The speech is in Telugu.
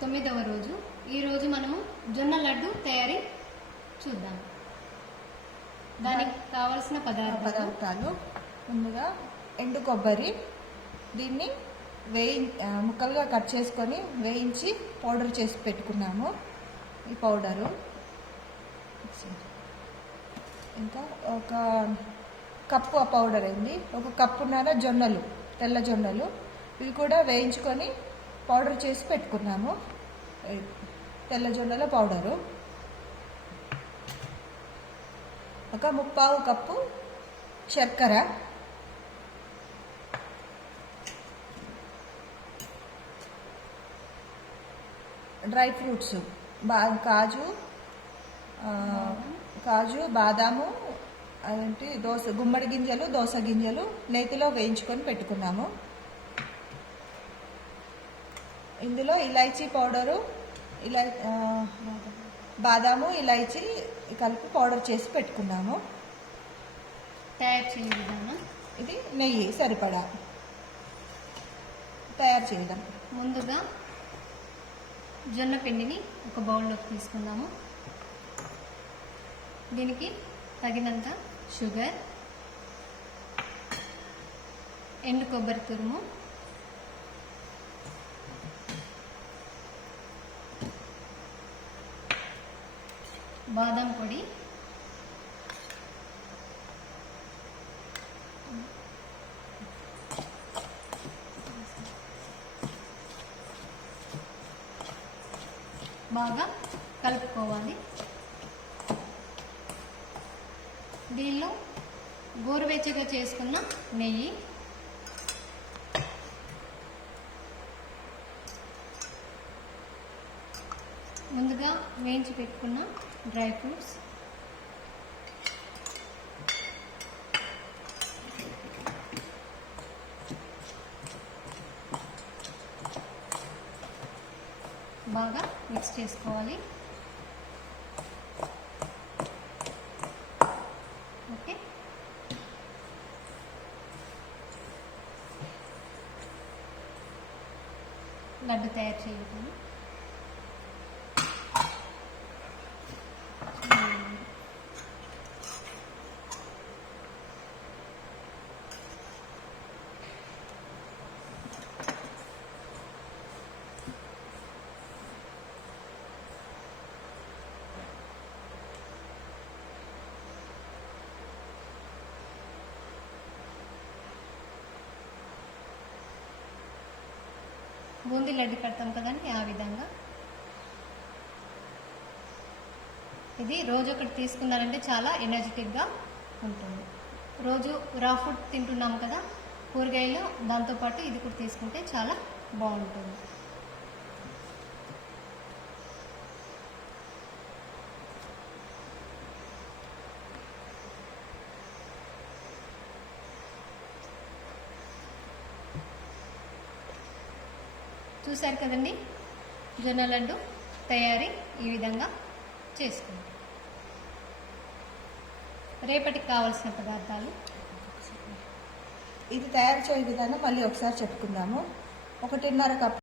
తొమ్మిదవ రోజు. ఈరోజు మనము జొన్న లడ్డు తయారీ చూద్దాం. దానికి కావలసిన పదార్థాలు. పదార్థాలు. ముందుగా ఎండు కొబ్బరి దీన్ని వేయి ముక్కలుగా కట్ చేసుకొని వేయించి పౌడర్ చేసి పెట్టుకున్నాము. ఈ పౌడరు. ఇంకా ఒక కప్పు ఆ పౌడర్ అయింది. ఒక కప్పున్నర జొన్నలు తెల్ల జొన్నలు. ఇవి కూడా వేయించుకొని పౌడర్ చేసి పెట్టుకున్నాము. తెల్లజొన్నల తెల్ల పౌడరు. ఒక ముప్పావు కప్పు చక్కెర. డ్రై ఫ్రూట్స్ బా కాజు కాజు బాదాము అదేంటి దోస గుమ్మడి గింజలు దోస గింజలు నేతిలో వేయించుకొని పెట్టుకున్నాము. ఇందులో ఇలైచీ పౌడరు ఇలా బాదాము ఇలైచీ కలిపి పౌడర్ చేసి పెట్టుకున్నాము. తయారు చేయే విధానం? ఇది నెయ్యి సరిపడా. తయారు చేయడం ముందుగా జొన్న పిండిని ఒక బౌల్లోకి తీసుకుందాము. దీనికి తగినంత షుగర్ ఎండు కొబ్బరి తురుము బాదం పొడి. బాగా కలుపుకోవాలి. దీనిలో గోరువెచ్చగా చేసుకున్న నెయ్యి ముందుగా వేయించి పెట్టుకున్న డ్రై ఫ్రూట్స్. బాగా మిక్స్ చేసుకోవాలి. ఓకే. లడ్డు తయారు చేయాలి బూందీ లడ్డు కడతాం కదండి ఆ విధంగా. ఇది రోజు ఒకటి తీసుకున్నారంటే చాలా ఎనర్జెటిక్గా ఉంటుంది. రోజు రా ఫుడ్ తింటున్నాం కదా కూరగాయలు దాంతోపాటు ఇది కూడా తీసుకుంటే చాలా బాగుంటుంది. చూశారు కదండి? జొన్న లడ్డు తయారీ ఈ విధంగా చేసుకుంటాం. రేపటికి కావాల్సిన పదార్థాలు? ఇది తయారు చేయ విధానం మళ్ళీ ఒకసారి చెప్పుకుందాము. ఒకటిన్నర కప్